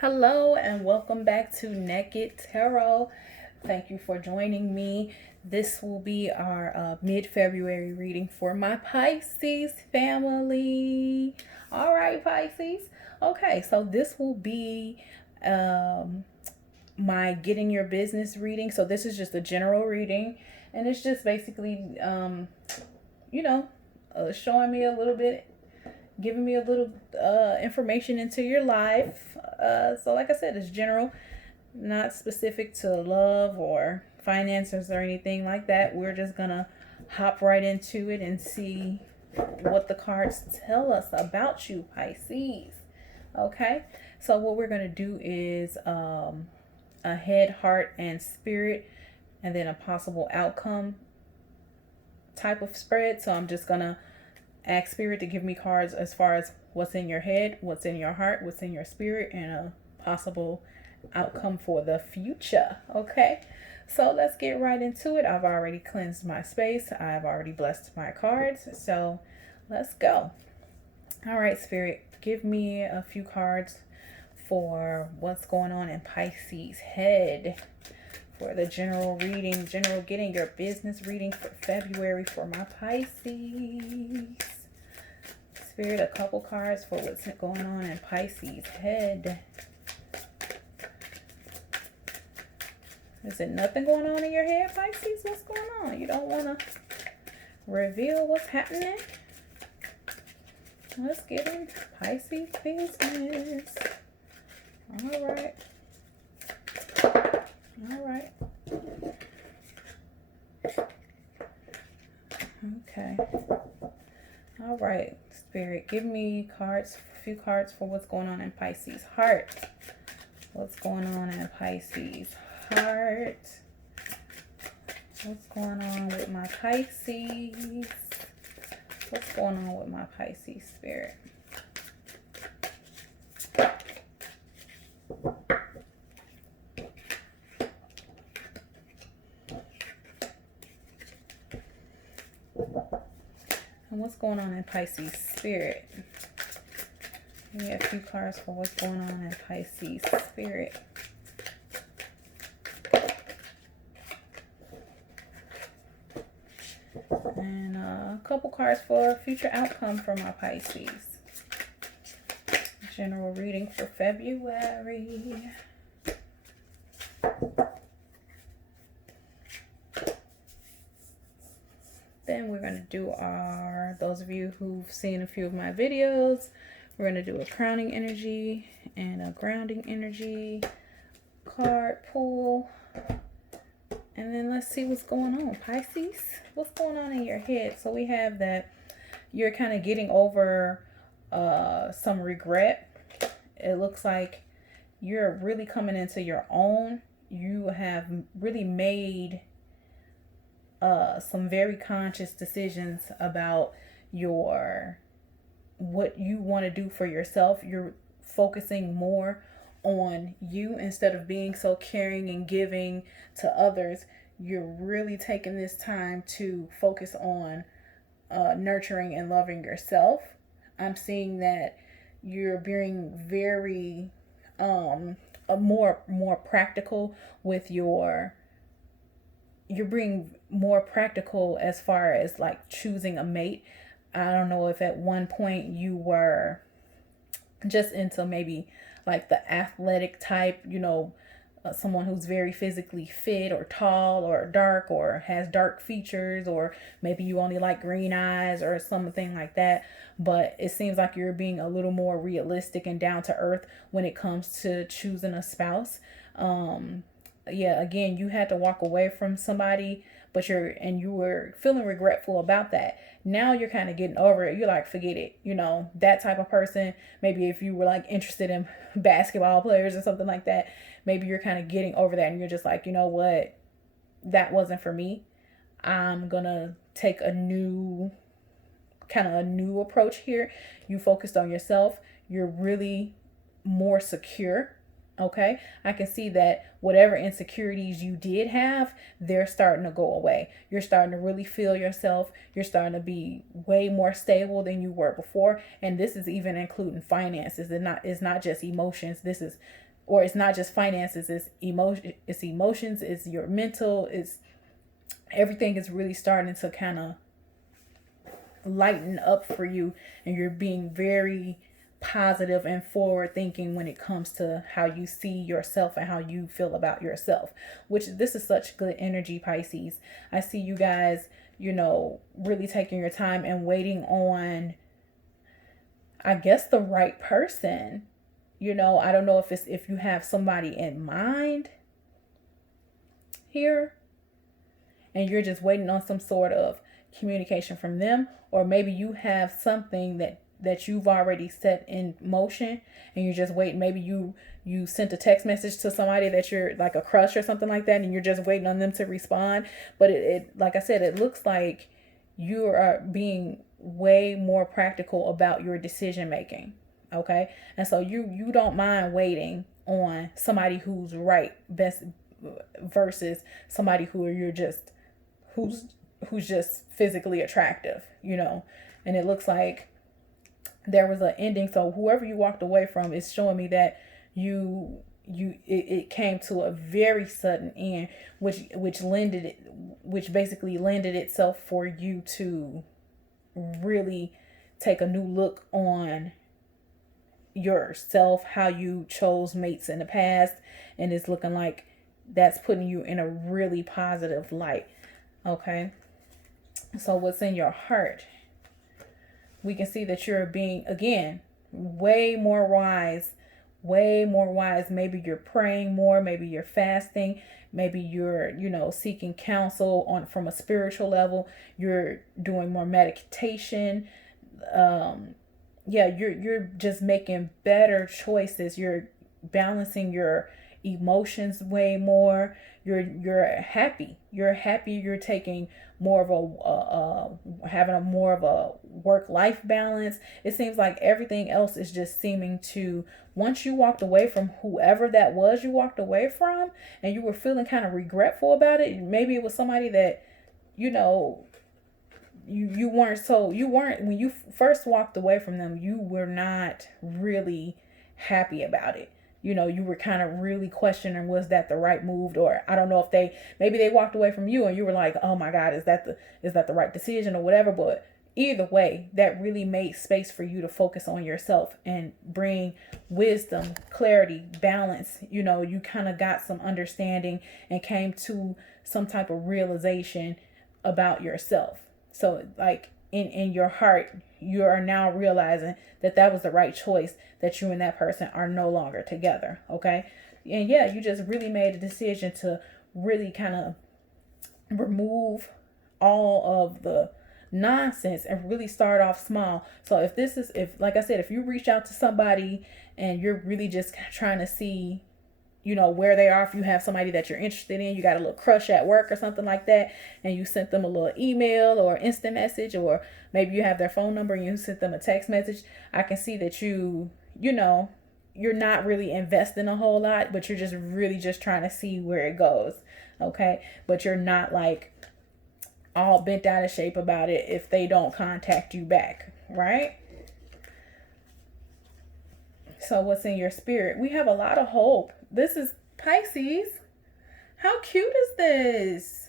Hello and welcome back to Naked Tarot. Thank you for joining me. This will be our mid-February reading for my Pisces family. All right, Pisces. Okay, so this will be my Getting Your Business reading. So this is just a general reading, and it's just basically, showing me a little bit, giving me a little information into your life. So like I said, it's general, not specific to love or finances or anything like that. We're just gonna hop right into it and see what the cards tell us about you, Pisces. Okay, so what we're gonna do is a head, heart, and spirit, and then a possible outcome type of spread. So I'm just gonna ask spirit to give me cards as far as what's in your head, what's in your heart, what's in your spirit, and a possible outcome for the future. Okay, so let's get right into it. I've already cleansed my space, I've already blessed my cards, so let's go. All right, spirit, give me a few cards for what's going on in Pisces head for the general reading, general Getting Your Business reading for February for my Pisces. Spirit, a couple cards for what's going on in Pisces head. Is it nothing going on in your head, Pisces? What's going on? You don't want to reveal what's happening? Let's get into Pisces business. All right. All right. Okay. All right, spirit, give me cards, a few cards for what's going on in Pisces heart. What's going on in Pisces heart? What's going on with my Pisces? What's going on with my Pisces spirit? And what's going on in Pisces spirit? Give me a few cards for what's going on in Pisces spirit. And a couple cards for future outcome for my Pisces. General reading for February. Then we're going to do those of you who've seen a few of my videos, we're going to do a crowning energy and a grounding energy card pull. And then let's see what's going on. Pisces, what's going on in your head? So we have that you're kind of getting over some regret. It looks like you're really coming into your own. You have really made some very conscious decisions about what you want to do for yourself. You're focusing more on you instead of being so caring and giving to others. You're really taking this time to focus on nurturing and loving yourself. I'm seeing that you're being very more practical with you're being more practical as far as like choosing a mate. I don't know if at one point you were just into maybe like the athletic type, someone who's very physically fit or tall or dark or has dark features, or maybe you only like green eyes or something like that. But it seems like you're being a little more realistic and down to earth when it comes to choosing a spouse. Again, you had to walk away from somebody, but you were feeling regretful about that. Now you're kind of getting over it. You're like, forget it. That type of person, maybe if you were like interested in basketball players or something like that, maybe you're kind of getting over that and you're just like, you know what? That wasn't for me. I'm going to take a new approach here. You focused on yourself. You're really more secure. Okay, I can see that whatever insecurities you did have, they're starting to go away. You're starting to really feel yourself. You're starting to be way more stable than you were before. And this is even including finances. It's not just emotions. This is or it's not just finances, it's emotions, it's your mental, it's everything is really starting to kind of lighten up for you, and you're being very positive and forward thinking when it comes to how you see yourself and how you feel about yourself, which this is such good energy, Pisces. I see you guys, really taking your time and waiting on, I guess, the right person. I don't know if you have somebody in mind here and you're just waiting on some sort of communication from them, or maybe you have something that you've already set in motion and you're just waiting. Maybe you sent a text message to somebody that you're like a crush or something like that, and you're just waiting on them to respond. But it like I said, it looks like you are being way more practical about your decision making. Okay. And so you don't mind waiting on somebody who's right best versus somebody who's just physically attractive, and it looks like there was an ending. So whoever you walked away from is showing me that it came to a very sudden end, which basically lended itself for you to really take a new look on yourself, how you chose mates in the past, and it's looking like that's putting you in a really positive light. Okay, so what's in your heart? We can see that you're being, again, way more wise. Maybe you're praying more, maybe you're fasting, maybe you're, seeking counsel from a spiritual level. You're doing more meditation. You're just making better choices. You're balancing your emotions way more. You're happy. You're taking more of having a more of a work-life balance. It seems like everything else is just seeming to, once you walked away from whoever that was you walked away from, and you were feeling kind of regretful about it. Maybe it was somebody that, you weren't when you first walked away from them, you were not really happy about it. You were kind of really questioning, was that the right move? Or I don't know if maybe they walked away from you and you were like, oh my God, is that the right decision or whatever? But either way, that really made space for you to focus on yourself and bring wisdom, clarity, balance. You kind of got some understanding and came to some type of realization about yourself. So like in your heart, you are now realizing that was the right choice, that you and that person are no longer together. Okay. And yeah, you just really made a decision to really kind of remove all of the nonsense and really start off small. So like I said, if you reach out to somebody and you're really just trying to see, where they are, if you have somebody that you're interested in, you got a little crush at work or something like that, and you sent them a little email or instant message, or maybe you have their phone number and you sent them a text message, I can see that you're not really investing a whole lot, but you're just really just trying to see where it goes. Okay. But you're not like all bent out of shape about it if they don't contact you back. Right. So what's in your spirit? We have a lot of hope. This is Pisces. How cute is this?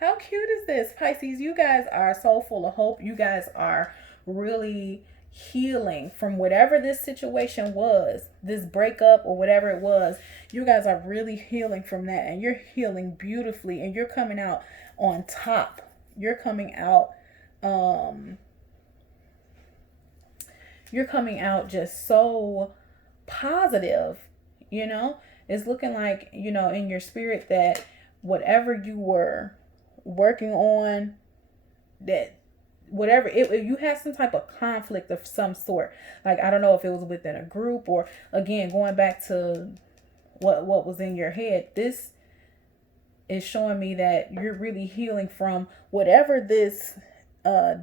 How cute is this, Pisces? You guys are so full of hope. You guys are really healing from whatever this situation was, this breakup or whatever it was. You guys are really healing from that, and you're healing beautifully, and you're coming out on top. You're coming out just so positive. It's looking like, in your spirit, that whatever you were working on, that whatever if you had some type of conflict of some sort, like I don't know if it was within a group, or again going back to what was in your head, this is showing me that you're really healing from whatever this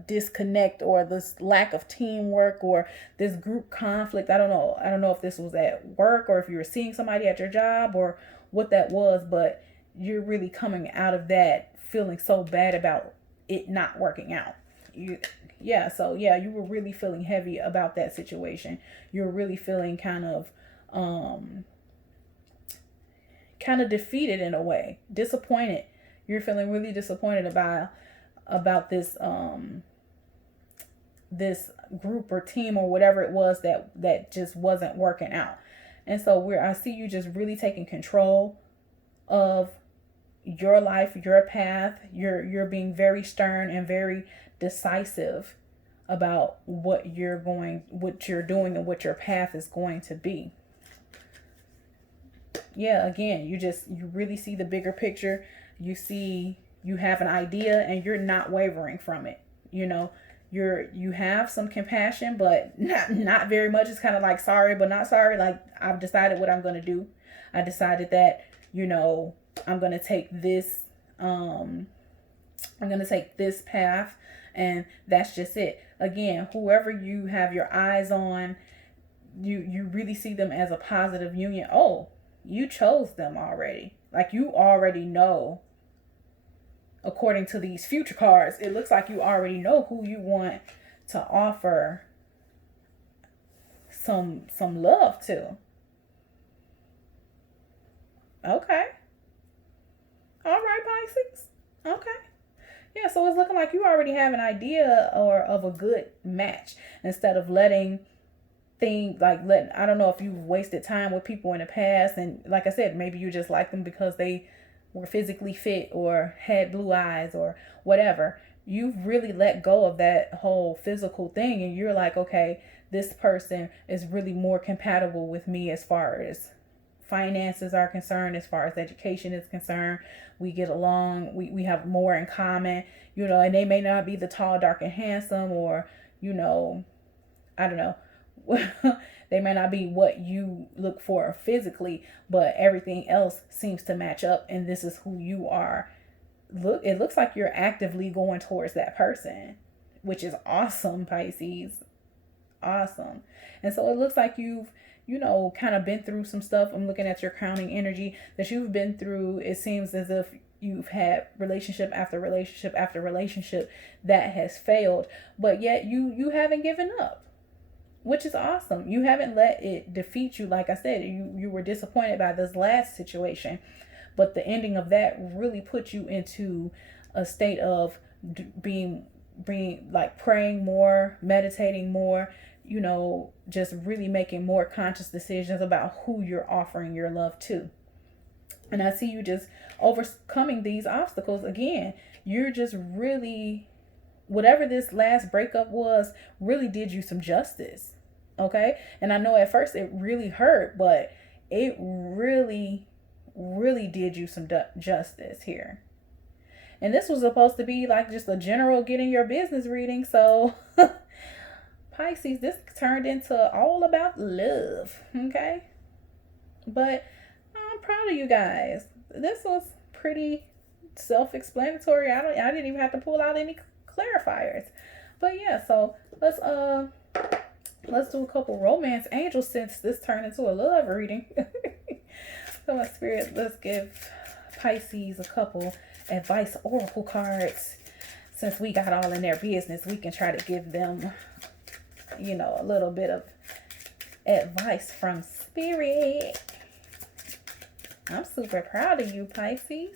disconnect or this lack of teamwork or this group conflict. I don't know if this was at work or if you were seeing somebody at your job or what that was, but you're really coming out of that feeling so bad about it not working out. You were really feeling heavy about that situation. You're really feeling kind of um kind of defeated in a way, disappointed. You're feeling really disappointed about this group or team or whatever it was that just wasn't working out. And so I see you just really taking control of your life, your path. You're being very stern and very decisive about what you're doing and what your path is going to be. Yeah, again, you really see the bigger picture. You have an idea and you're not wavering from it. You have some compassion, but not very much. It's kind of like sorry but not sorry. Like, I've decided what I'm going to do. I decided that, I'm going to take this path, and that's just it. Again, whoever you have your eyes on, you really see them as a positive union. Oh, you chose them already. Like, you already know. According to these future cards, it looks like you already know who you want to offer some love to. Okay. All right, Pisces. Okay. Yeah, so it's looking like you already have an idea of a good match, instead of letting I don't know if you've wasted time with people in the past, and like I said, maybe you just like them because they were physically fit or had blue eyes or whatever. You've really let go of that whole physical thing, and you're like, okay, this person is really more compatible with me as far as finances are concerned, as far as education is concerned. We get along, we have more in common, and they may not be the tall, dark, and handsome, or I don't know, they may not be what you look for physically, but everything else seems to match up, and this is who you are. It looks like you're actively going towards that person, which is awesome, Pisces. Awesome. And so it looks like you've kind of been through some stuff. I'm looking at your crowning energy that you've been through. It seems as if you've had relationship after relationship after relationship that has failed, but yet you haven't given up, which is awesome. You haven't let it defeat you. Like I said, you were disappointed by this last situation, but the ending of that really put you into a state of being like praying more, meditating more, just really making more conscious decisions about who you're offering your love to. And I see you just overcoming these obstacles. Again, you're just really, whatever this last breakup was, really did you some justice. Okay? And I know at first it really hurt, but it really, really did you some justice here. And this was supposed to be like just a general getting your business reading. So Pisces, this turned into all about love. Okay? But I'm proud of you guys. This was pretty self-explanatory. I didn't even have to pull out any clarifiers. But yeah, so let's do a couple romance angels, since this turned into a love reading. So my spirit, let's give Pisces a couple advice oracle cards. Since we got all in their business, we can try to give them, a little bit of advice from spirit. I'm super proud of you, Pisces.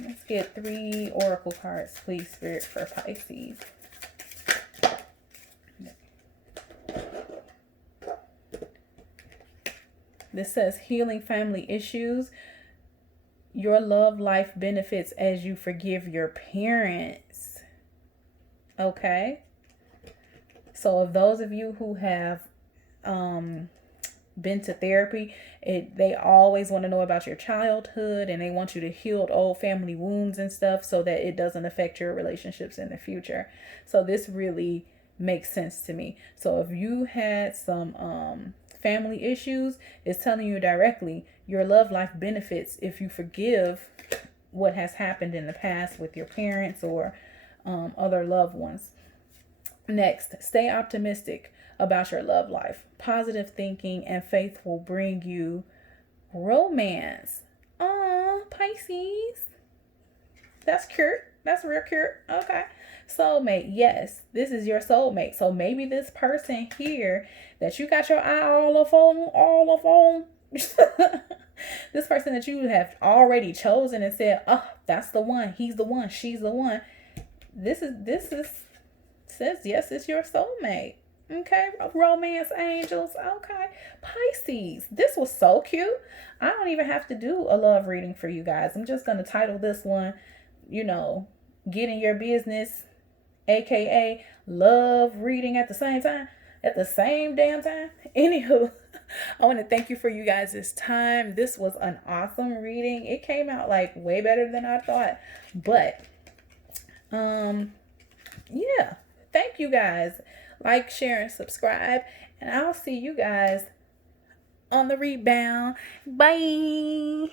Let's get 3 oracle cards, please, spirit, for Pisces. This says healing family issues. Your love life benefits as you forgive your parents. Okay. So of those of you who have been to therapy, they always want to know about your childhood, and they want you to heal old family wounds and stuff so that it doesn't affect your relationships in the future. So this really makes sense to me. So if you had some family issues, it's telling you directly your love life benefits if you forgive what has happened in the past with your parents or other loved ones. Next, stay optimistic about your love life. Positive thinking and faith will bring you romance. Pisces. That's cute. That's real cute. Okay. Soulmate. Yes, this is your soulmate. So maybe this person here that you got your eye all of on, this person that you have already chosen and said, oh, that's the one. He's the one. She's the one. This is says yes, it's your soulmate. Okay, romance angels. Okay, Pisces. This was so cute. I don't even have to do a love reading for you guys. I'm just gonna title this one, get in your business, aka love reading at the same time, at the same damn time. Anywho, I want to thank you for you guys' time. This was an awesome reading. It came out like way better than I thought, but yeah, thank you guys. Like, share, and subscribe, and I'll see you guys on the rebound. Bye.